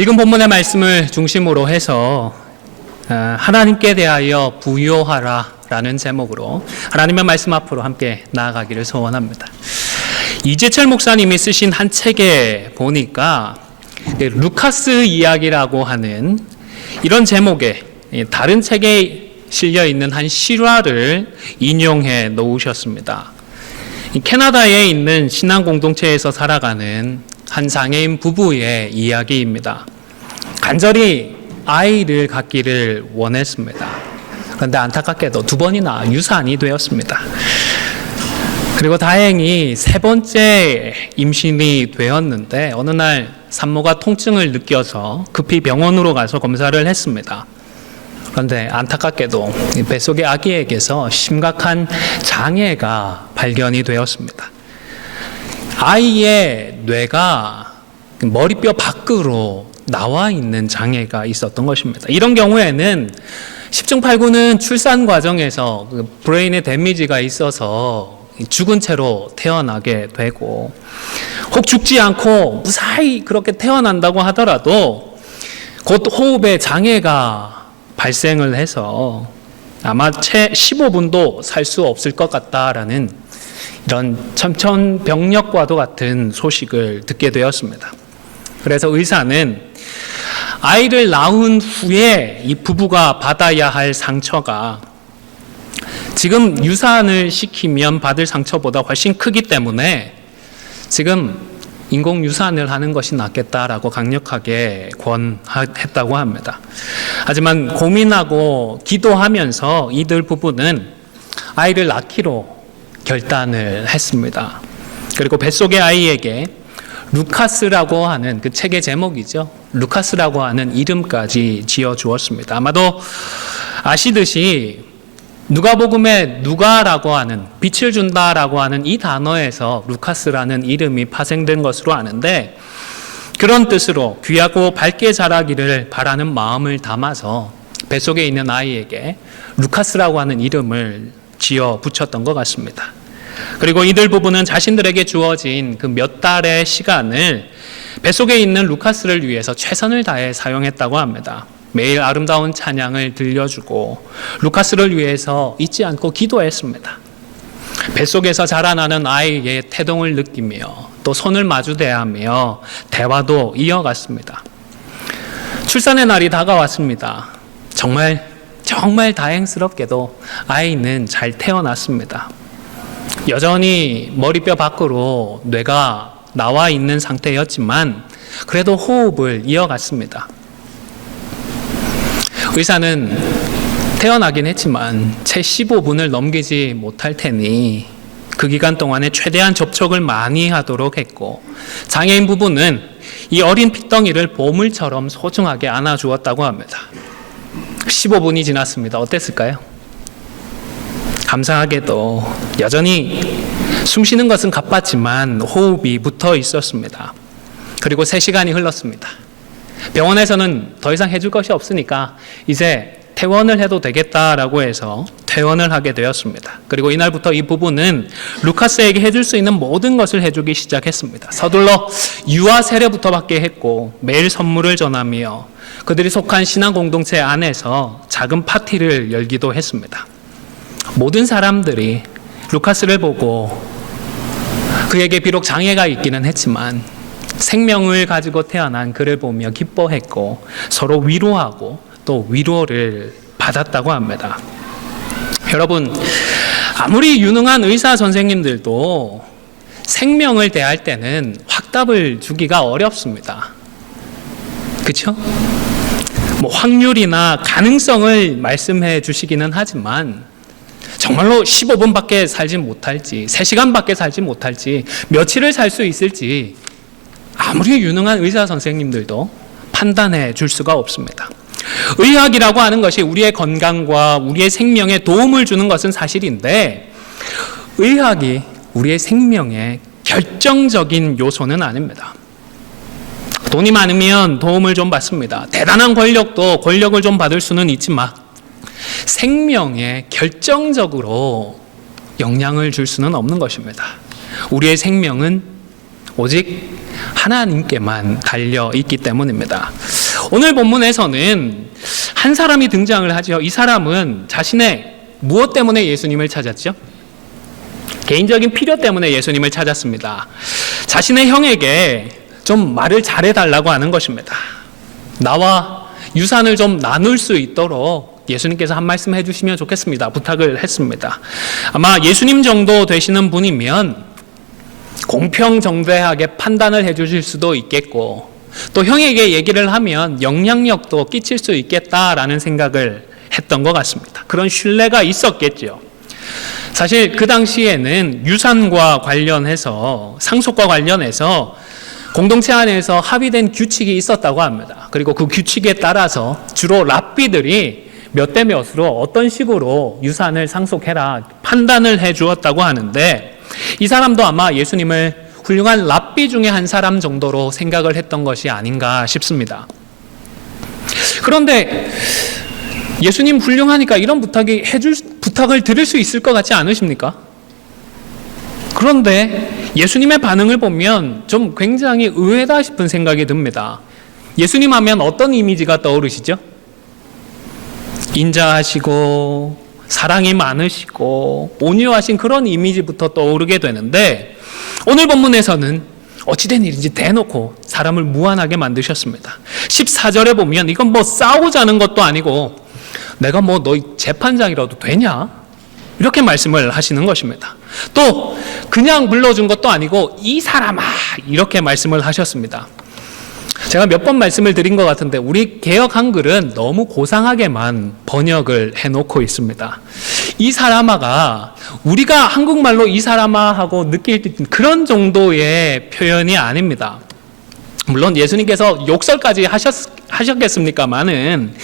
지금 본문의 말씀을 중심으로 해서 하나님께 대하여 부요하라 라는 제목으로 하나님의 말씀 앞으로 함께 나아가기를 소원합니다. 이재철 목사님이 쓰신 한 책에 보니까 루카스 이야기라고 하는 이런 제목의 다른 책에 실려있는 한 실화를 인용해 놓으셨습니다. 캐나다에 있는 신앙 공동체에서 살아가는 한 장애인 부부의 이야기입니다. 간절히 아이를 갖기를 원했습니다. 그런데 안타깝게도 2번이나 유산이 되었습니다. 그리고 다행히 3번째 임신이 되었는데 어느 날 산모가 통증을 느껴서 급히 병원으로 가서 검사를 했습니다. 그런데 안타깝게도 뱃속의 아기에게서 심각한 장애가 발견이 되었습니다. 아이의 뇌가 머리뼈 밖으로 나와 있는 장애가 있었던 것입니다. 이런 경우에는 10중 8구는 출산 과정에서 브레인에 데미지가 있어서 죽은 채로 태어나게 되고, 혹 죽지 않고 무사히 그렇게 태어난다고 하더라도 곧 호흡에 장애가 발생을 해서 아마 채 15분도 살 수 없을 것 같다라는 이런 천천병력과도 같은 소식을 듣게 되었습니다. 그래서 의사는 아이를 낳은 후에 이 부부가 받아야 할 상처가 지금 유산을 시키면 받을 상처보다 훨씬 크기 때문에 지금 인공 유산을 하는 것이 낫겠다라고 강력하게 권했다고 합니다. 하지만 고민하고 기도하면서 이들 부부는 아이를 낳기로 결단을 했습니다. 그리고 뱃속의 아이에게 루카스라고 하는 그 책의 제목이죠. 루카스라고 하는 이름까지 지어주었습니다. 아마도 아시듯이 누가복음에 누가라고 하는 빛을 준다라고 하는 이 단어에서 루카스라는 이름이 파생된 것으로 아는데, 그런 뜻으로 귀하고 밝게 자라기를 바라는 마음을 담아서 뱃속에 있는 아이에게 루카스라고 하는 이름을 지어 붙였던 것 같습니다. 그리고 이들 부부는 자신들에게 주어진 그 몇 달의 시간을 뱃속에 있는 루카스를 위해서 최선을 다해 사용했다고 합니다. 매일 아름다운 찬양을 들려주고 루카스를 위해서 잊지 않고 기도했습니다. 뱃속에서 자라나는 아이의 태동을 느끼며 또 손을 마주대하며 대화도 이어갔습니다. 출산의 날이 다가왔습니다. 정말 다행스럽게도 아이는 잘 태어났습니다. 여전히 머리뼈 밖으로 뇌가 나와 있는 상태였지만 그래도 호흡을 이어갔습니다. 의사는 태어나긴 했지만 채 15분을 넘기지 못할 테니 그 기간 동안에 최대한 접촉을 많이 하도록 했고, 장애인 부부는 이 어린 핏덩이를 보물처럼 소중하게 안아주었다고 합니다. 15분이 지났습니다. 어땠을까요? 감사하게도 여전히 숨 쉬는 것은 가빴지만 호흡이 붙어 있었습니다. 그리고 3시간이 흘렀습니다. 병원에서는 더 이상 해줄 것이 없으니까 이제 퇴원을 해도 되겠다라고 해서 퇴원을 하게 되었습니다. 그리고 이날부터 이 부부는 루카스에게 해줄 수 있는 모든 것을 해주기 시작했습니다. 서둘러 유아 세례부터 받게 했고, 매일 선물을 전하며 그들이 속한 신앙 공동체 안에서 작은 파티를 열기도 했습니다. 모든 사람들이 루카스를 보고 그에게 비록 장애가 있기는 했지만 생명을 가지고 태어난 그를 보며 기뻐했고 서로 위로하고 또 위로를 받았다고 합니다. 여러분, 아무리 유능한 의사 선생님들도 생명을 대할 때는 확답을 주기가 어렵습니다. 그렇죠? 확률이나 가능성을 말씀해 주시기는 하지만 정말로 15분밖에 살지 못할지, 3시간밖에 살지 못할지, 며칠을 살 수 있을지 아무리 유능한 의사 선생님들도 판단해 줄 수가 없습니다. 의학이라고 하는 것이 우리의 건강과 우리의 생명에 도움을 주는 것은 사실인데, 의학이 우리의 생명에 결정적인 요소는 아닙니다. 돈이 많으면 도움을 좀 받습니다. 대단한 권력도 권력을 좀 받을 수는 있지만 생명에 결정적으로 영향을 줄 수는 없는 것입니다. 우리의 생명은 오직 하나님께만 달려 있기 때문입니다. 오늘 본문에서는 한 사람이 등장을 하죠. 이 사람은 자신의 무엇 때문에 예수님을 찾았죠? 개인적인 필요 때문에 예수님을 찾았습니다. 자신의 형에게 좀 말을 잘해달라고 하는 것입니다. 나와 유산을 좀 나눌 수 있도록 예수님께서 한 말씀 해주시면 좋겠습니다. 부탁을 했습니다. 아마 예수님 정도 되시는 분이면 공평정대하게 판단을 해주실 수도 있겠고, 또 형에게 얘기를 하면 영향력도 끼칠 수 있겠다라는 생각을 했던 것 같습니다. 그런 신뢰가 있었겠죠. 사실 그 당시에는 유산과 관련해서, 상속과 관련해서 공동체 안에서 합의된 규칙이 있었다고 합니다. 그리고 그 규칙에 따라서 주로 랍비들이 몇 대 몇으로 어떤 식으로 유산을 상속해라 판단을 해 주었다고 하는데, 이 사람도 아마 예수님을 훌륭한 랍비 중에 한 사람 정도로 생각을 했던 것이 아닌가 싶습니다. 그런데 예수님 훌륭하니까 이런 부탁을 드릴 수 있을 것 같지 않으십니까? 그런데 예수님의 반응을 보면 좀 굉장히 의외다 싶은 생각이 듭니다. 예수님 하면 어떤 이미지가 떠오르시죠? 인자하시고 사랑이 많으시고 온유하신 그런 이미지부터 떠오르게 되는데, 오늘 본문에서는 어찌된 일인지 대놓고 사람을 무한하게 만드셨습니다. 14절에 보면 이건 뭐 싸우자는 것도 아니고 내가 뭐 너희 재판장이라도 되냐? 이렇게 말씀을 하시는 것입니다. 또 그냥 불러준 것도 아니고 이 사람아 이렇게 말씀을 하셨습니다. 제가 몇 번 말씀을 드린 것 같은데 우리 개역 한글은 너무 고상하게만 번역을 해놓고 있습니다. 이 사람아가 우리가 한국말로 이 사람아 하고 느낄 그런 정도의 표현이 아닙니다. 물론 예수님께서 욕설까지 하셨겠습니까마는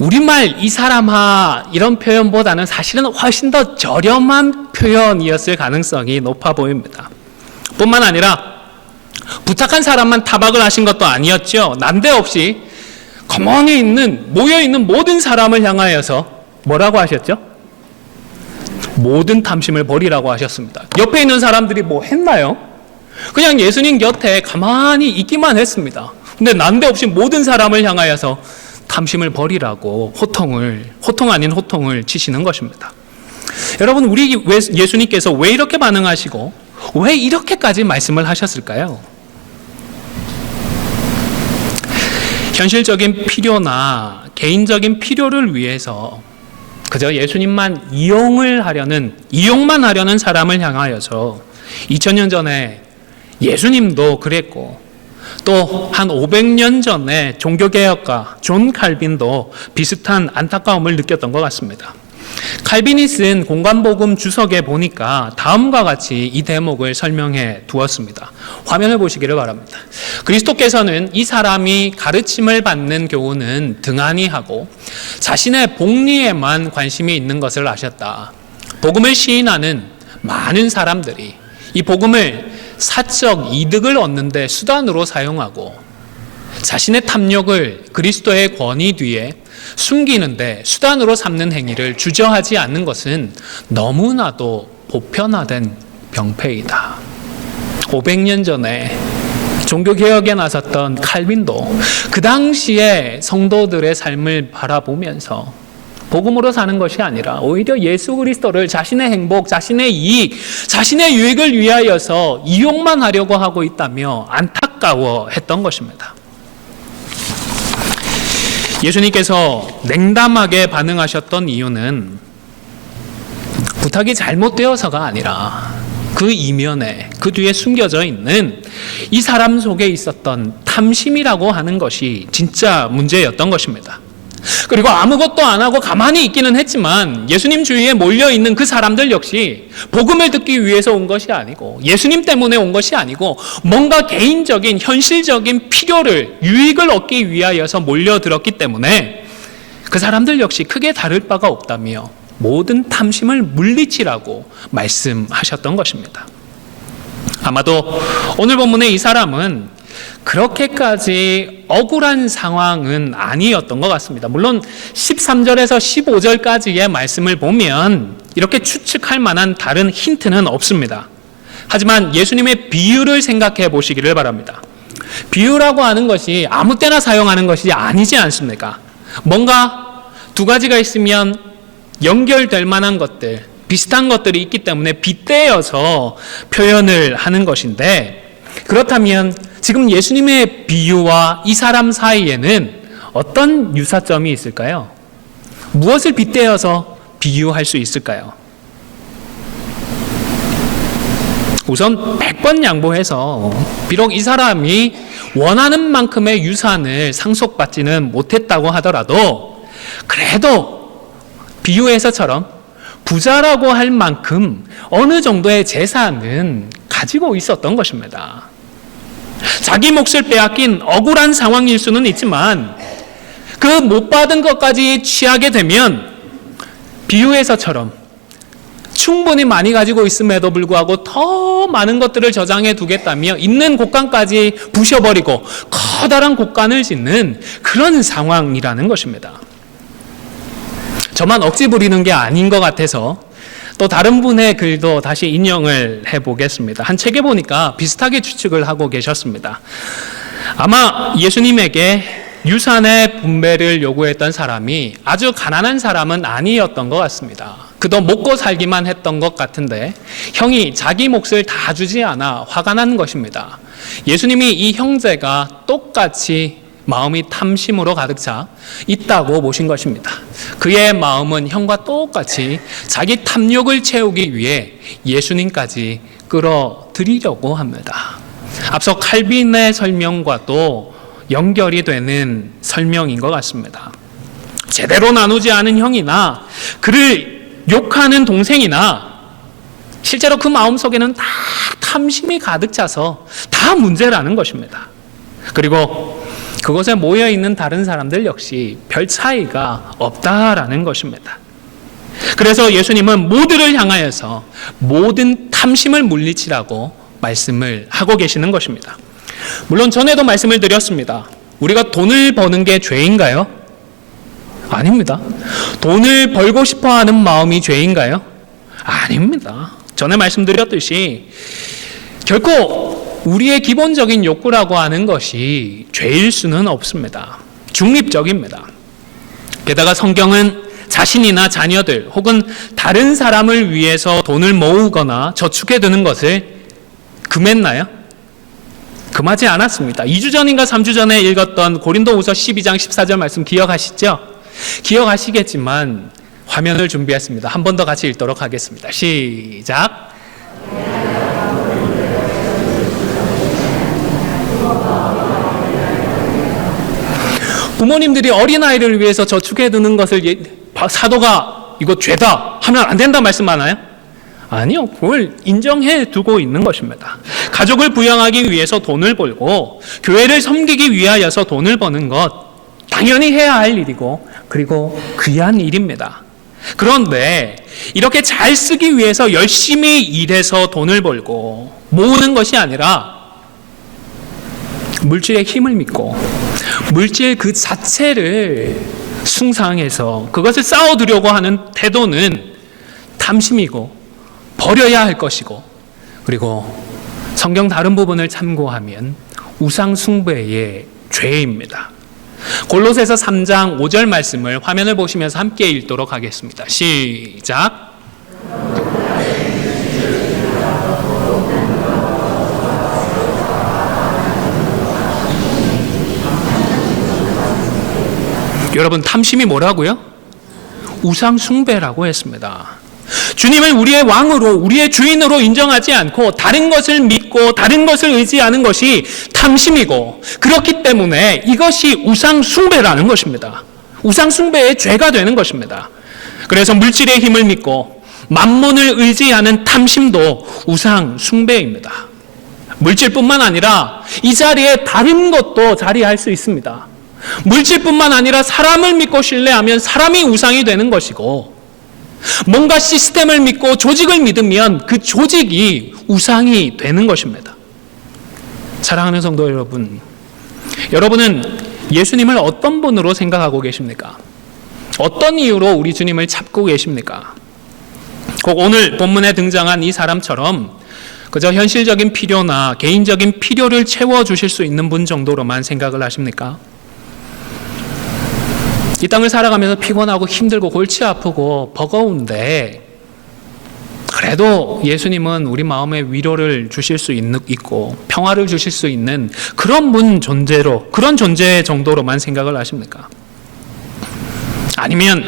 우리말 이 사람아 이런 표현보다는 사실은 훨씬 더 저렴한 표현이었을 가능성이 높아 보입니다. 뿐만 아니라 부탁한 사람만 타박을 하신 것도 아니었죠. 난데없이 가만히 모여있는 모든 사람을 향하여서 뭐라고 하셨죠? 모든 탐심을 버리라고 하셨습니다. 옆에 있는 사람들이 뭐 했나요? 그냥 예수님 곁에 가만히 있기만 했습니다. 근데 난데없이 모든 사람을 향하여서 탐심을 버리라고 호통 아닌 호통을 치시는 것입니다. 여러분, 예수님께서 왜 이렇게 반응하시고 왜 이렇게까지 말씀을 하셨을까요? 현실적인 필요나 개인적인 필요를 위해서 그저 예수님만 이용만 하려는 사람을 향하여서 2000년 전에 예수님도 그랬고, 또 한 500년 전에 종교개혁가 존 칼빈도 비슷한 안타까움을 느꼈던 것 같습니다. 칼빈이 쓴 공간복음 주석에 보니까 다음과 같이 이 대목을 설명해 두었습니다. 화면을 보시기를 바랍니다. 그리스도께서는 이 사람이 가르침을 받는 교훈은 등한히 하고 자신의 복리에만 관심이 있는 것을 아셨다. 복음을 시인하는 많은 사람들이 이 복음을 사적 이득을 얻는 데 수단으로 사용하고 자신의 탐욕을 그리스도의 권위 뒤에 숨기는데 수단으로 삼는 행위를 주저하지 않는 것은 너무나도 보편화된 병폐이다. 500년 전에 종교개혁에 나섰던 칼빈도 그 당시에 성도들의 삶을 바라보면서 복음으로 사는 것이 아니라 오히려 예수 그리스도를 자신의 행복, 자신의 이익, 자신의 유익을 위하여서 이용만 하려고 하고 있다며 안타까워했던 것입니다. 예수님께서 냉담하게 반응하셨던 이유는 부탁이 잘못되어서가 아니라 그 이면에, 그 뒤에 숨겨져 있는 이 사람 속에 있었던 탐심이라고 하는 것이 진짜 문제였던 것입니다. 그리고 아무것도 안 하고 가만히 있기는 했지만 예수님 주위에 몰려있는 그 사람들 역시 복음을 듣기 위해서 온 것이 아니고 예수님 때문에 온 것이 아니고 뭔가 개인적인 현실적인 필요를, 유익을 얻기 위하여서 몰려들었기 때문에 그 사람들 역시 크게 다를 바가 없다며 모든 탐심을 물리치라고 말씀하셨던 것입니다. 아마도 오늘 본문의 이 사람은 그렇게까지 억울한 상황은 아니었던 것 같습니다. 물론 13절에서 15절까지의 말씀을 보면 이렇게 추측할 만한 다른 힌트는 없습니다. 하지만 예수님의 비유를 생각해 보시기를 바랍니다. 비유라고 하는 것이 아무 때나 사용하는 것이 아니지 않습니까? 뭔가 두 가지가 있으면 연결될 만한 것들, 비슷한 것들이 있기 때문에 빗대어서 표현을 하는 것인데, 그렇다면 지금 예수님의 비유와 이 사람 사이에는 어떤 유사점이 있을까요? 무엇을 빗대어서 비유할 수 있을까요? 우선 100번 양보해서 비록 이 사람이 원하는 만큼의 유산을 상속받지는 못했다고 하더라도 그래도 비유에서처럼 부자라고 할 만큼 어느 정도의 재산은 가지고 있었던 것입니다. 자기 몫을 빼앗긴 억울한 상황일 수는 있지만 그 못 받은 것까지 취하게 되면 비유에서처럼 충분히 많이 가지고 있음에도 불구하고 더 많은 것들을 저장해 두겠다며 있는 곳간까지 부셔버리고 커다란 곳간을 짓는 그런 상황이라는 것입니다. 저만 억지 부리는 게 아닌 것 같아서 또 다른 분의 글도 다시 인용을 해보겠습니다. 한 책에 보니까 비슷하게 추측을 하고 계셨습니다. 아마 예수님에게 유산의 분배를 요구했던 사람이 아주 가난한 사람은 아니었던 것 같습니다. 그도 먹고 살기만 했던 것 같은데 형이 자기 몫을 다 주지 않아 화가 난 것입니다. 예수님이 이 형제가 똑같이 마음이 탐심으로 가득 차 있다고 보신 것입니다. 그의 마음은 형과 똑같이 자기 탐욕을 채우기 위해 예수님까지 끌어들이려고 합니다. 앞서 칼빈의 설명과도 연결이 되는 설명인 것 같습니다. 제대로 나누지 않은 형이나 그를 욕하는 동생이나 실제로 그 마음속에는 다 탐심이 가득 차서 다 문제라는 것입니다. 그리고 그곳에 모여있는 다른 사람들 역시 별 차이가 없다라는 것입니다. 그래서 예수님은 모두를 향하여서 모든 탐심을 물리치라고 말씀을 하고 계시는 것입니다. 물론 전에도 말씀을 드렸습니다. 우리가 돈을 버는 게 죄인가요? 아닙니다. 돈을 벌고 싶어하는 마음이 죄인가요? 아닙니다. 전에 말씀드렸듯이 결코 우리의 기본적인 욕구라고 하는 것이 죄일 수는 없습니다. 중립적입니다. 게다가 성경은 자신이나 자녀들 혹은 다른 사람을 위해서 돈을 모으거나 저축해 두는 것을 금했나요? 금하지 않았습니다. 2주 전인가 3주 전에 읽었던 고린도후서 12장 14절 말씀 기억하시죠? 기억하시겠지만 화면을 준비했습니다. 한 번 더 같이 읽도록 하겠습니다. 시작. 부모님들이 어린아이를 위해서 저축해 두는 것을 사도가 이거 죄다 하면 안 된다 말씀하나요? 아니요. 그걸 인정해 두고 있는 것입니다. 가족을 부양하기 위해서 돈을 벌고 교회를 섬기기 위하여서 돈을 버는 것 당연히 해야 할 일이고 그리고 귀한 일입니다. 그런데 이렇게 잘 쓰기 위해서 열심히 일해서 돈을 벌고 모으는 것이 아니라 물질의 힘을 믿고 물질 그 자체를 숭상해서 그것을 쌓아두려고 하는 태도는 탐심이고 버려야 할 것이고 그리고 성경 다른 부분을 참고하면 우상 숭배의 죄입니다. 골로새서 3장 5절 말씀을 화면을 보시면서 함께 읽도록 하겠습니다. 시작. 여러분, 탐심이 뭐라고요? 우상 숭배라고 했습니다. 주님을 우리의 왕으로, 우리의 주인으로 인정하지 않고 다른 것을 믿고 다른 것을 의지하는 것이 탐심이고, 그렇기 때문에 이것이 우상 숭배라는 것입니다. 우상 숭배의 죄가 되는 것입니다. 그래서 물질의 힘을 믿고 만몬을 의지하는 탐심도 우상 숭배입니다. 물질뿐만 아니라 이 자리에 다른 것도 자리할 수 있습니다. 물질뿐만 아니라 사람을 믿고 신뢰하면 사람이 우상이 되는 것이고, 뭔가 시스템을 믿고 조직을 믿으면 그 조직이 우상이 되는 것입니다. 사랑하는 성도 여러분, 여러분은 예수님을 어떤 분으로 생각하고 계십니까? 어떤 이유로 우리 주님을 찾고 계십니까? 꼭 오늘 본문에 등장한 이 사람처럼 그저 현실적인 필요나 개인적인 필요를 채워주실 수 있는 분 정도로만 생각을 하십니까? 이 땅을 살아가면서 피곤하고 힘들고 골치 아프고 버거운데 그래도 예수님은 우리 마음에 위로를 주실 수 있고 평화를 주실 수 있는 그런 분 존재로, 그런 존재 정도로만 생각을 하십니까? 아니면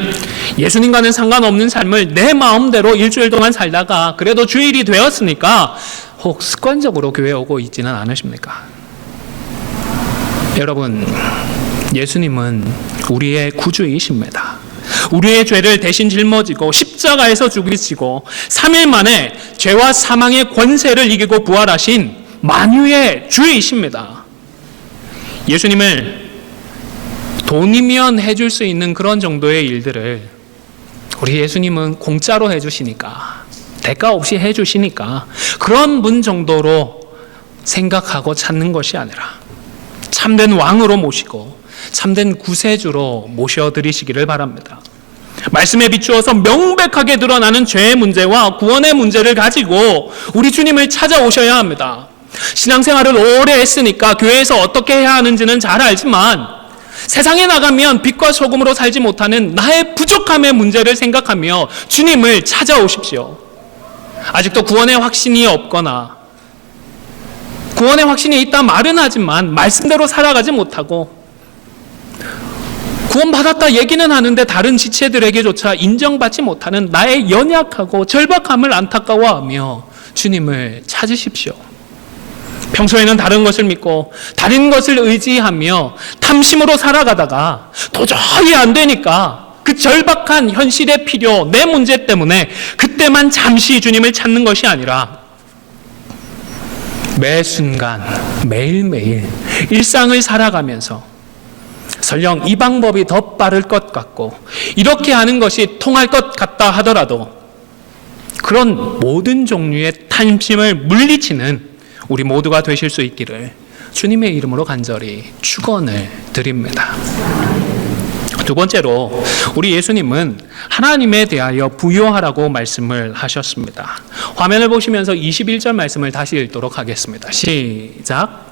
예수님과는 상관없는 삶을 내 마음대로 일주일 동안 살다가 그래도 주일이 되었으니까 혹 습관적으로 교회 오고 있지는 않으십니까? 여러분, 예수님은 우리의 구주이십니다. 우리의 죄를 대신 짊어지고 십자가에서 죽으시고 3일 만에 죄와 사망의 권세를 이기고 부활하신 만유의 주이십니다. 예수님을 돈이면 해줄 수 있는 그런 정도의 일들을 우리 예수님은 공짜로 해주시니까, 대가 없이 해주시니까 그런 분 정도로 생각하고 찾는 것이 아니라 참된 왕으로 모시고 참된 구세주로 모셔드리시기를 바랍니다. 말씀에 비추어서 명백하게 드러나는 죄의 문제와 구원의 문제를 가지고 우리 주님을 찾아오셔야 합니다. 신앙생활을 오래 했으니까 교회에서 어떻게 해야 하는지는 잘 알지만 세상에 나가면 빛과 소금으로 살지 못하는 나의 부족함의 문제를 생각하며 주님을 찾아오십시오. 아직도 구원의 확신이 없거나 구원의 확신이 있다 말은 하지만 말씀대로 살아가지 못하고 구원받았다 얘기는 하는데 다른 지체들에게조차 인정받지 못하는 나의 연약하고 절박함을 안타까워하며 주님을 찾으십시오. 평소에는 다른 것을 믿고 다른 것을 의지하며 탐심으로 살아가다가 도저히 안 되니까 그 절박한 현실의 필요, 내 문제 때문에 그때만 잠시 주님을 찾는 것이 아니라 매 순간, 매일매일 일상을 살아가면서 설령 이 방법이 더 빠를 것 같고 이렇게 하는 것이 통할 것 같다 하더라도 그런 모든 종류의 탐심을 물리치는 우리 모두가 되실 수 있기를 주님의 이름으로 간절히 축원을 드립니다. 두 번째로 우리 예수님은 하나님에 대하여 부요하라고 말씀을 하셨습니다. 화면을 보시면서 21절 말씀을 다시 읽도록 하겠습니다. 시작.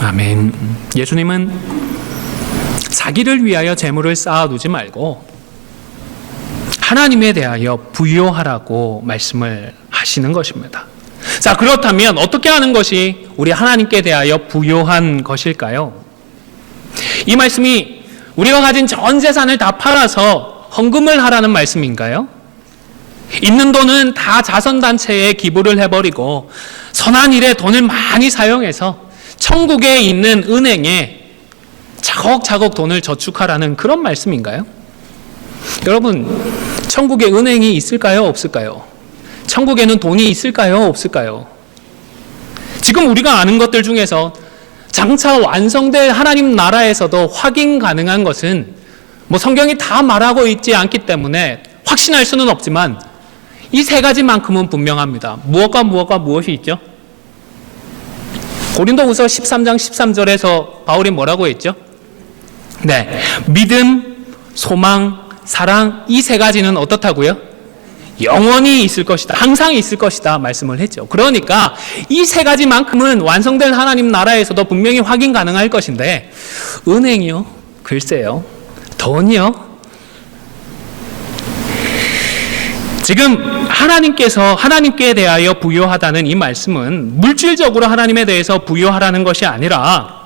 아멘. 예수님은 자기를 위하여 재물을 쌓아두지 말고 하나님에 대하여 부요하라고 말씀을 하시는 것입니다. 자, 그렇다면 어떻게 하는 것이 우리 하나님께 대하여 부요한 것일까요? 이 말씀이 우리가 가진 전 재산을 다 팔아서 헌금을 하라는 말씀인가요? 있는 돈은 다 자선단체에 기부를 해버리고 선한 일에 돈을 많이 사용해서 천국에 있는 은행에 차곡차곡 돈을 저축하라는 그런 말씀인가요? 여러분, 천국에 은행이 있을까요? 없을까요? 천국에는 돈이 있을까요? 없을까요? 지금 우리가 아는 것들 중에서 장차 완성될 하나님 나라에서도 확인 가능한 것은 성경이 다 말하고 있지 않기 때문에 확신할 수는 없지만 이 세 가지만큼은 분명합니다. 무엇과 무엇이 있죠? 고린도후서 13장 13절에서 바울이 뭐라고 했죠? 네, 믿음, 소망, 사랑, 이 세 가지는 어떻다고요? 영원히 있을 것이다. 항상 있을 것이다 말씀을 했죠. 그러니까 이 세 가지만큼은 완성될 하나님 나라에서도 분명히 확인 가능할 것인데 은행이요? 글쎄요. 돈이요? 지금 하나님께 대하여 부요하다는 이 말씀은 물질적으로 하나님에 대해서 부요하라는 것이 아니라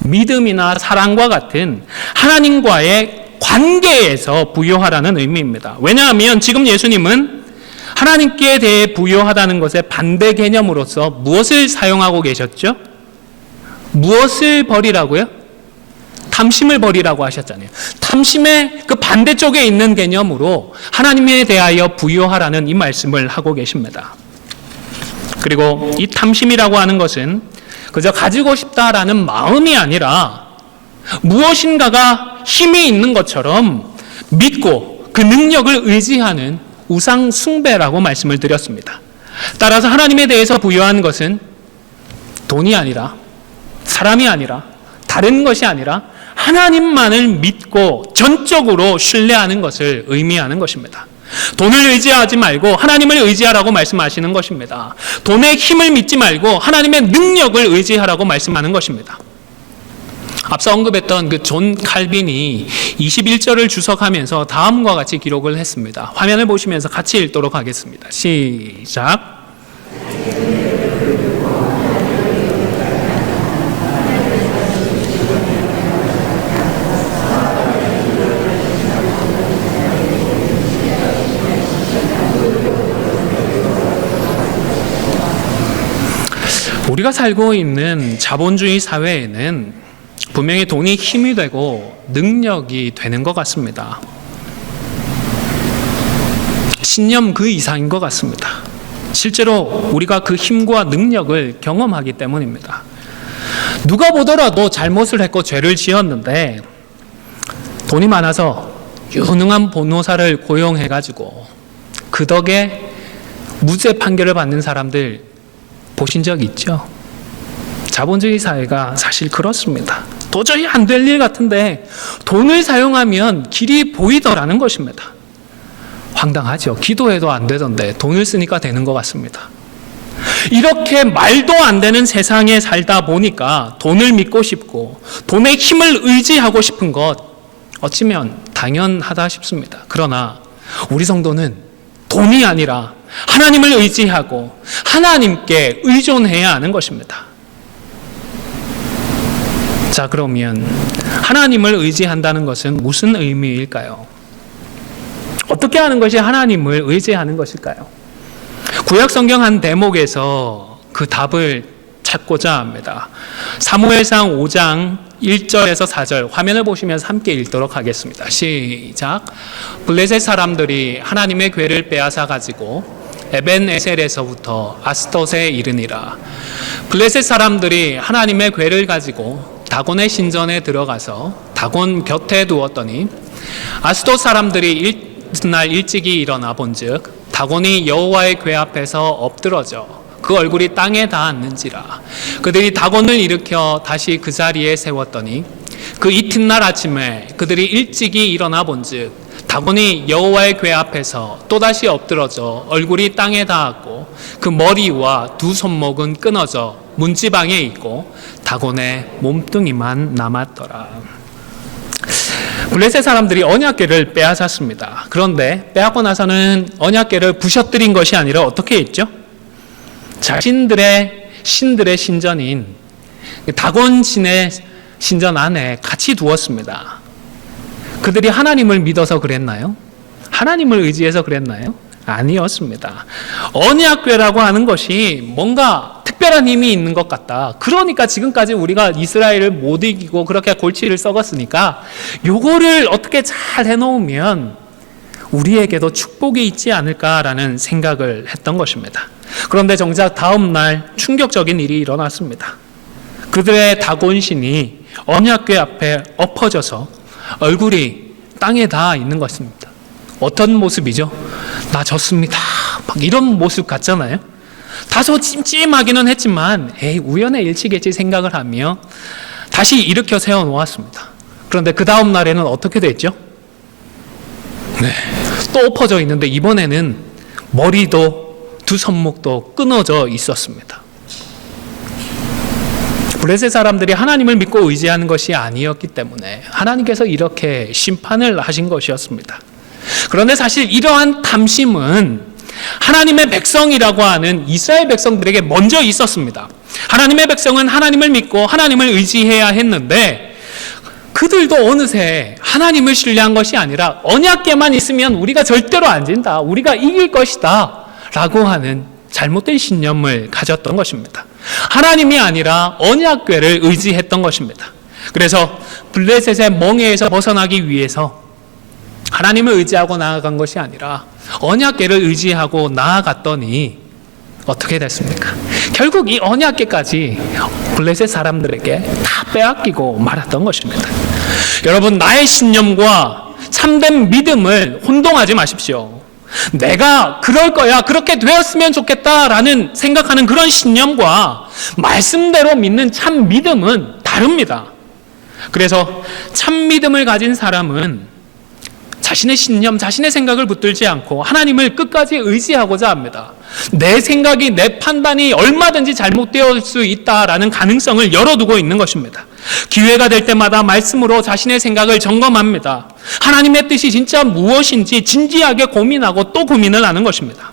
믿음이나 사랑과 같은 하나님과의 관계에서 부요하라는 의미입니다. 왜냐하면 지금 예수님은 하나님께 대해 부요하다는 것의 반대 개념으로서 무엇을 사용하고 계셨죠? 무엇을 버리라고요? 탐심을 버리라고 하셨잖아요. 탐심의 그 반대쪽에 있는 개념으로 하나님에 대하여 부요하라는 이 말씀을 하고 계십니다. 그리고 이 탐심이라고 하는 것은 그저 가지고 싶다라는 마음이 아니라 무엇인가가 힘이 있는 것처럼 믿고 그 능력을 의지하는 우상 숭배라고 말씀을 드렸습니다. 따라서 하나님에 대해서 부요한 것은 돈이 아니라 사람이 아니라 다른 것이 아니라 하나님만을 믿고 전적으로 신뢰하는 것을 의미하는 것입니다. 돈을 의지하지 말고 하나님을 의지하라고 말씀하시는 것입니다. 돈의 힘을 믿지 말고 하나님의 능력을 의지하라고 말씀하는 것입니다. 앞서 언급했던 그 존 칼빈이 21절을 주석하면서 다음과 같이 기록을 했습니다. 화면을 보시면서 같이 읽도록 하겠습니다. 시작. 우리가 살고 있는 자본주의 사회에는 분명히 돈이 힘이 되고 능력이 되는 것 같습니다. 신념 그 이상인 것 같습니다. 실제로 우리가 그 힘과 능력을 경험하기 때문입니다. 누가 보더라도 잘못을 했고 죄를 지었는데 돈이 많아서 유능한 변호사를 고용해가지고 그 덕에 무죄 판결을 받는 사람들 보신 적 있죠? 자본주의 사회가 사실 그렇습니다. 도저히 안 될 일 같은데 돈을 사용하면 길이 보이더라는 것입니다. 황당하죠. 기도해도 안 되던데 돈을 쓰니까 되는 것 같습니다. 이렇게 말도 안 되는 세상에 살다 보니까 돈을 믿고 싶고 돈의 힘을 의지하고 싶은 것 어찌면 당연하다 싶습니다. 그러나 우리 성도는 돈이 아니라 하나님을 의지하고 하나님께 의존해야 하는 것입니다. 자, 그러면 하나님을 의지한다는 것은 무슨 의미일까요? 어떻게 하는 것이 하나님을 의지하는 것일까요? 구약 성경 한 대목에서 그 답을 찾고자 합니다. 사무엘상 5장 1절에서 4절 화면을 보시면서 함께 읽도록 하겠습니다. 시작. 블레셋 사람들이 하나님의 궤를 빼앗아 가지고 에벤에셀에서부터 아스돗에 이르니라. 블레셋 사람들이 하나님의 궤를 가지고 다곤의 신전에 들어가서 다곤 곁에 두었더니 아스돗 사람들이 이튿날 일찍이 일어나 본즉 다곤이 여호와의 궤 앞에서 엎드러져 그 얼굴이 땅에 닿았는지라. 그들이 다곤을 일으켜 다시 그 자리에 세웠더니 그 이튿날 아침에 그들이 일찍이 일어나 본즉 다곤이 여호와의 궤 앞에서 또다시 엎드러져 얼굴이 땅에 닿았고 그 머리와 두 손목은 끊어져 문지방에 있고 다곤의 몸뚱이만 남았더라. 블레셋 사람들이 언약궤를 빼앗았습니다. 그런데 빼앗고 나서는 언약궤를 부셔뜨린 것이 아니라 어떻게 했죠? 자신들의 신들의 신전인 다곤 신의 신전 안에 같이 두었습니다. 그들이 하나님을 믿어서 그랬나요? 하나님을 의지해서 그랬나요? 아니었습니다. 언약궤라고 하는 것이 뭔가 특별한 힘이 있는 것 같다. 그러니까 지금까지 우리가 이스라엘을 못 이기고 그렇게 골치를 썩었으니까 요거를 어떻게 잘 해놓으면 우리에게도 축복이 있지 않을까라는 생각을 했던 것입니다. 그런데 정작 다음 날 충격적인 일이 일어났습니다. 그들의 다곤신이 언약궤 앞에 엎어져서 얼굴이 땅에 닿아 있는 것입니다. 어떤 모습이죠? 나 졌습니다. 막 이런 모습 같잖아요. 다소 찜찜하기는 했지만 우연의 일치겠지 생각을 하며 다시 일으켜 세워놓았습니다. 그런데 그 다음 날에는 어떻게 됐죠? 또 엎어져 있는데 이번에는 머리도 두 손목도 끊어져 있었습니다. 블레셋 사람들이 하나님을 믿고 의지하는 것이 아니었기 때문에 하나님께서 이렇게 심판을 하신 것이었습니다. 그런데 사실 이러한 탐심은 하나님의 백성이라고 하는 이스라엘 백성들에게 먼저 있었습니다. 하나님의 백성은 하나님을 믿고 하나님을 의지해야 했는데 그들도 어느새 하나님을 신뢰한 것이 아니라 언약궤만 있으면 우리가 절대로 안 진다, 우리가 이길 것이다 라고 하는 잘못된 신념을 가졌던 것입니다. 하나님이 아니라 언약궤를 의지했던 것입니다. 그래서 블레셋의 멍에에서 벗어나기 위해서 하나님을 의지하고 나아간 것이 아니라 언약궤를 의지하고 나아갔더니 어떻게 됐습니까? 결국 이 언약궤까지 블레셋 사람들에게 다 빼앗기고 말았던 것입니다. 여러분, 나의 신념과 참된 믿음을 혼동하지 마십시오. 내가 그럴 거야, 그렇게 되었으면 좋겠다라는 생각하는 그런 신념과 말씀대로 믿는 참 믿음은 다릅니다. 그래서 참 믿음을 가진 사람은 자신의 신념, 자신의 생각을 붙들지 않고 하나님을 끝까지 의지하고자 합니다. 내 생각이, 내 판단이 얼마든지 잘못되어 수 있다라는 가능성을 열어두고 있는 것입니다. 기회가 될 때마다 말씀으로 자신의 생각을 점검합니다. 하나님의 뜻이 진짜 무엇인지 진지하게 고민하고 또 고민을 하는 것입니다.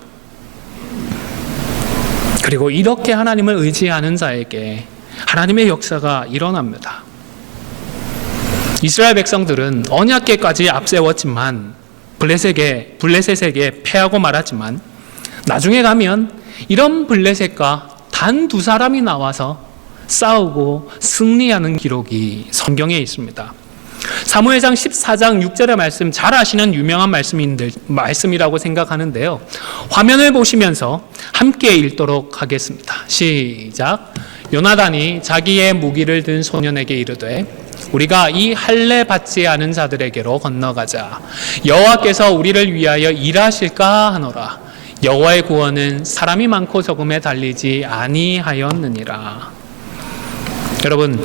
그리고 이렇게 하나님을 의지하는 자에게 하나님의 역사가 일어납니다. 이스라엘 백성들은 언약궤까지 앞세웠지만 블레셋에게 패하고 말았지만 나중에 가면 이런 블레셋과 단 2사람이 나와서 싸우고 승리하는 기록이 성경에 있습니다. 사무엘상 14장 6절의 말씀, 잘 아시는 유명한 말씀이라고 생각하는데요. 화면을 보시면서 함께 읽도록 하겠습니다. 시작. 요나단이 자기의 무기를 든 소년에게 이르되 우리가 이 할례 받지 않은 자들에게로 건너가자. 여호와께서 우리를 위하여 일하실까 하노라. 여호와의 구원은 사람이 많고 적음에 달리지 아니하였느니라. 여러분,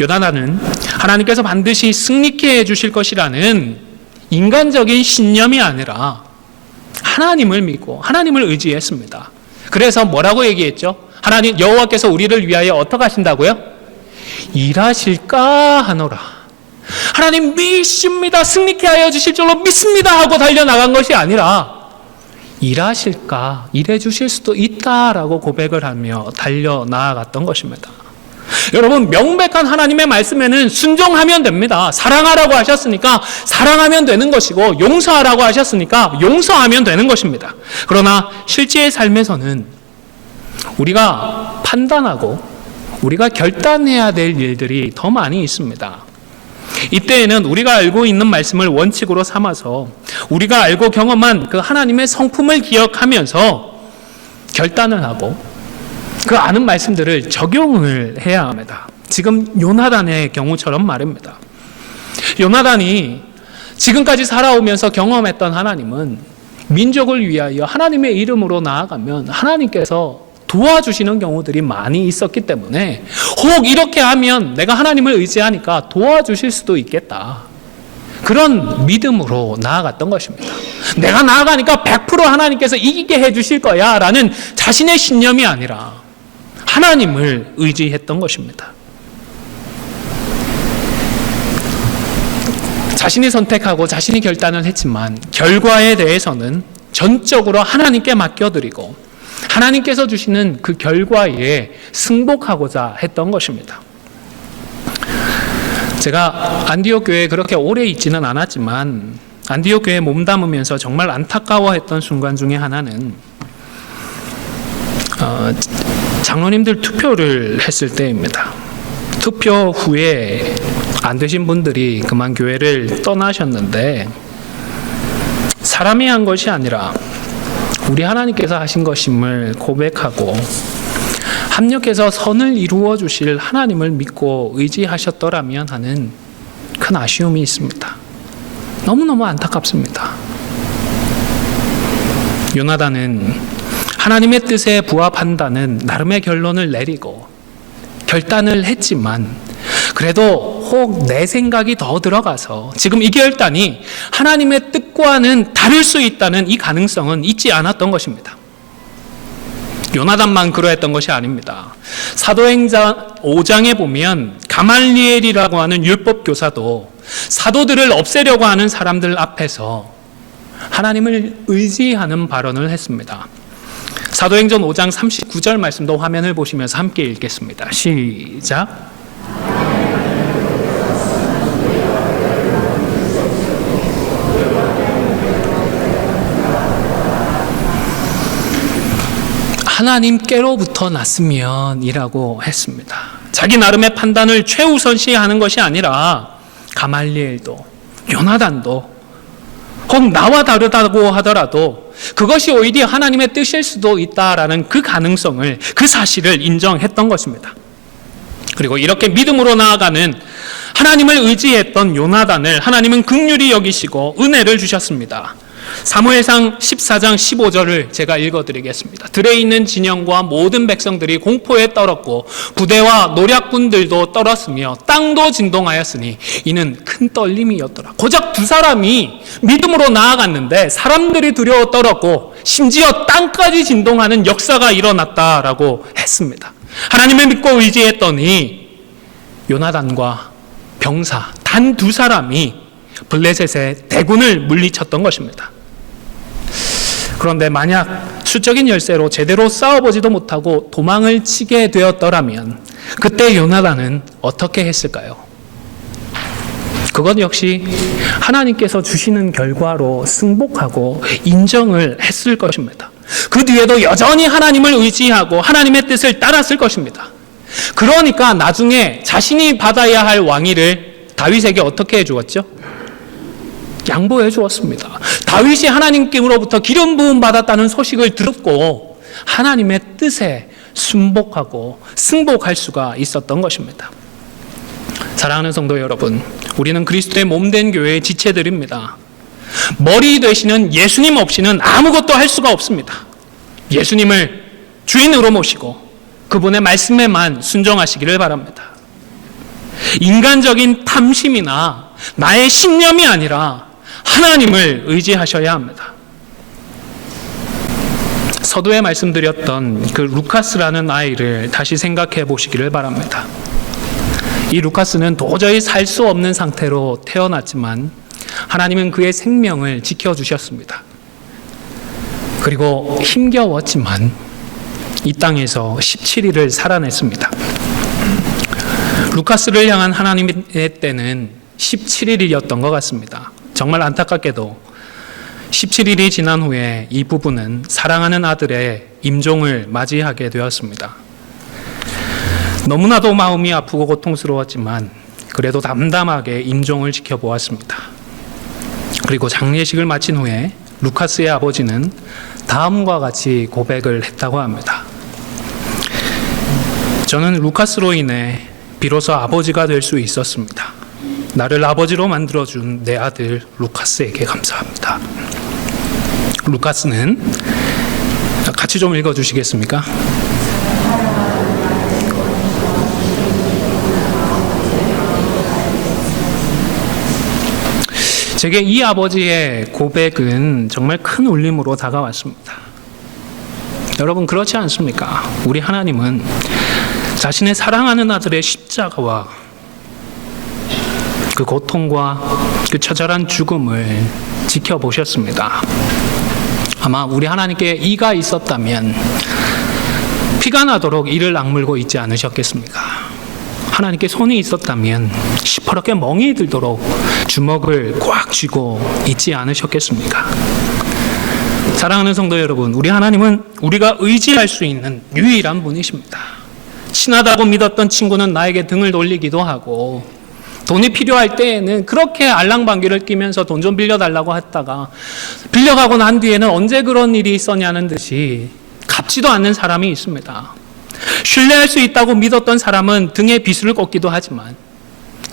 요나단은 하나님께서 반드시 승리케 해주실 것이라는 인간적인 신념이 아니라 하나님을 믿고 하나님을 의지했습니다. 그래서 뭐라고 얘기했죠? 하나님, 여호와께서 우리를 위하여 어떻게 하신다고요? 일하실까 하노라. 하나님 믿습니다. 승리케 하여 주실 줄로 믿습니다 하고 달려나간 것이 아니라 일하실까, 일해 주실 수도 있다라고 고백을 하며 달려나갔던 것입니다. 여러분, 명백한 하나님의 말씀에는 순종하면 됩니다. 사랑하라고 하셨으니까 사랑하면 되는 것이고, 용서하라고 하셨으니까 용서하면 되는 것입니다. 그러나 실제의 삶에서는 우리가 판단하고 우리가 결단해야 될 일들이 더 많이 있습니다. 이때에는 우리가 알고 있는 말씀을 원칙으로 삼아서 우리가 알고 경험한 그 하나님의 성품을 기억하면서 결단을 하고 그 아는 말씀들을 적용을 해야 합니다. 지금 요나단의 경우처럼 말입니다. 요나단이 지금까지 살아오면서 경험했던 하나님은 민족을 위하여 하나님의 이름으로 나아가면 하나님께서 도와주시는 경우들이 많이 있었기 때문에 혹 이렇게 하면 내가 하나님을 의지하니까 도와주실 수도 있겠다. 그런 믿음으로 나아갔던 것입니다. 내가 나아가니까 100% 하나님께서 이기게 해주실 거야 라는 자신의 신념이 아니라 하나님을 의지했던 것입니다. 자신이 선택하고 자신이 결단을 했지만 결과에 대해서는 전적으로 하나님께 맡겨드리고 하나님께서 주시는 그 결과에 승복하고자 했던 것입니다. 제가 안디옥 교회에 그렇게 오래 있지는 않았지만 안디옥 교회에 몸담으면서 정말 안타까워했던 순간 중에 하나는 장로님들 투표를 했을 때입니다. 투표 후에 안 되신 분들이 그만 교회를 떠나셨는데 사람이 한 것이 아니라 우리 하나님께서 하신 것임을 고백하고 합력해서 선을 이루어 주실 하나님을 믿고 의지하셨더라면 하는 큰 아쉬움이 있습니다. 너무너무 안타깝습니다. 요나단은 하나님의 뜻에 부합한다는 나름의 결론을 내리고 결단을 했지만 그래도 혹 내 생각이 더 들어가서 지금 이 결단이 하나님의 뜻과는 다를 수 있다는 이 가능성은 있지 않았던 것입니다. 요나단만 그러했던 것이 아닙니다. 사도행전 5장에 보면 가말리엘이라고 하는 율법 교사도 사도들을 없애려고 하는 사람들 앞에서 하나님을 의지하는 발언을 했습니다. 사도행전 5장 39절 말씀도 화면을 보시면서 함께 읽겠습니다. 시작. 하나님께로부터 났으면 이라고 했습니다. 자기 나름의 판단을 최우선시하는 것이 아니라 가말리엘도 요나단도 혹 나와 다르다고 하더라도 그것이 오히려 하나님의 뜻일 수도 있다라는 그 가능성을, 그 사실을 인정했던 것입니다. 그리고 이렇게 믿음으로 나아가는 하나님을 의지했던 요나단을 하나님은 긍휼히 여기시고 은혜를 주셨습니다. 사무엘상 14장 15절을 제가 읽어드리겠습니다. 들에 있는 진영과 모든 백성들이 공포에 떨었고 부대와 노략군들도 떨었으며 땅도 진동하였으니 이는 큰 떨림이었더라. 고작 두 사람이 믿음으로 나아갔는데 사람들이 두려워 떨었고 심지어 땅까지 진동하는 역사가 일어났다라고 했습니다. 하나님을 믿고 의지했더니 요나단과 병사 단 두 사람이 블레셋의 대군을 물리쳤던 것입니다. 그런데 만약 수적인 열세로 제대로 싸워보지도 못하고 도망을 치게 되었더라면 그때 요나단은 어떻게 했을까요? 그것 역시 하나님께서 주시는 결과로 승복하고 인정을 했을 것입니다. 그 뒤에도 여전히 하나님을 의지하고 하나님의 뜻을 따랐을 것입니다. 그러니까 나중에 자신이 받아야 할 왕위를 다윗에게 어떻게 해주었죠? 양보해 주었습니다. 다윗이 하나님께로부터 기름 부음 받았다는 소식을 듣고 하나님의 뜻에 순복하고 승복할 수가 있었던 것입니다. 사랑하는 성도 여러분, 우리는 그리스도의 몸된 교회의 지체들입니다. 머리 되시는 예수님 없이는 아무것도 할 수가 없습니다. 예수님을 주인으로 모시고 그분의 말씀에만 순종하시기를 바랍니다. 인간적인 탐심이나 나의 신념이 아니라 하나님을 의지하셔야 합니다. 서두에 말씀드렸던 그 루카스라는 아이를 다시 생각해 보시기를 바랍니다. 이 루카스는 도저히 살 수 없는 상태로 태어났지만 하나님은 그의 생명을 지켜주셨습니다. 그리고 힘겨웠지만 이 땅에서 17일을 살아냈습니다. 루카스를 향한 하나님의 때는 17일이었던 것 같습니다. 정말 안타깝게도 17일이 지난 후에 이 부부는 사랑하는 아들의 임종을 맞이하게 되었습니다. 너무나도 마음이 아프고 고통스러웠지만 그래도 담담하게 임종을 지켜보았습니다. 그리고 장례식을 마친 후에 루카스의 아버지는 다음과 같이 고백을 했다고 합니다. 저는 루카스로 인해 비로소 아버지가 될 수 있었습니다. 나를 아버지로 만들어준 내 아들 루카스에게 감사합니다. 루카스는 같이 좀 읽어주시겠습니까? 제게 이 아버지의 고백은 정말 큰 울림으로 다가왔습니다. 여러분 그렇지 않습니까? 우리 하나님은 자신의 사랑하는 아들의 십자가와 그 고통과 그 처절한 죽음을 지켜보셨습니다. 아마 우리 하나님께 이가 있었다면 피가 나도록 이를 악물고 있지 않으셨겠습니까? 하나님께 손이 있었다면 시퍼렇게 멍이 들도록 주먹을 꽉 쥐고 있지 않으셨겠습니까? 사랑하는 성도 여러분, 우리 하나님은 우리가 의지할 수 있는 유일한 분이십니다. 친하다고 믿었던 친구는 나에게 등을 돌리기도 하고 돈이 필요할 때에는 그렇게 알랑방귀를 끼면서 돈 좀 빌려달라고 했다가 빌려가고 난 뒤에는 언제 그런 일이 있었냐는 듯이 갚지도 않는 사람이 있습니다. 신뢰할 수 있다고 믿었던 사람은 등에 비수를 꽂기도 하지만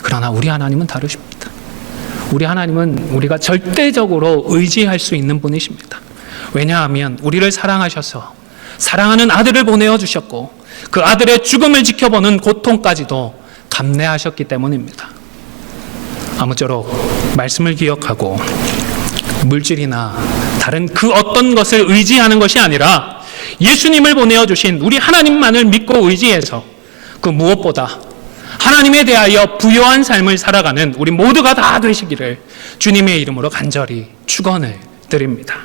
그러나 우리 하나님은 다르십니다. 우리 하나님은 우리가 절대적으로 의지할 수 있는 분이십니다. 왜냐하면 우리를 사랑하셔서 사랑하는 아들을 보내어 주셨고 그 아들의 죽음을 지켜보는 고통까지도 감내하셨기 때문입니다. 아무쪼록 말씀을 기억하고 물질이나 다른 그 어떤 것을 의지하는 것이 아니라 예수님을 보내어 주신 우리 하나님만을 믿고 의지해서 그 무엇보다 하나님에 대하여 부요한 삶을 살아가는 우리 모두가 다 되시기를 주님의 이름으로 간절히 축원을 드립니다.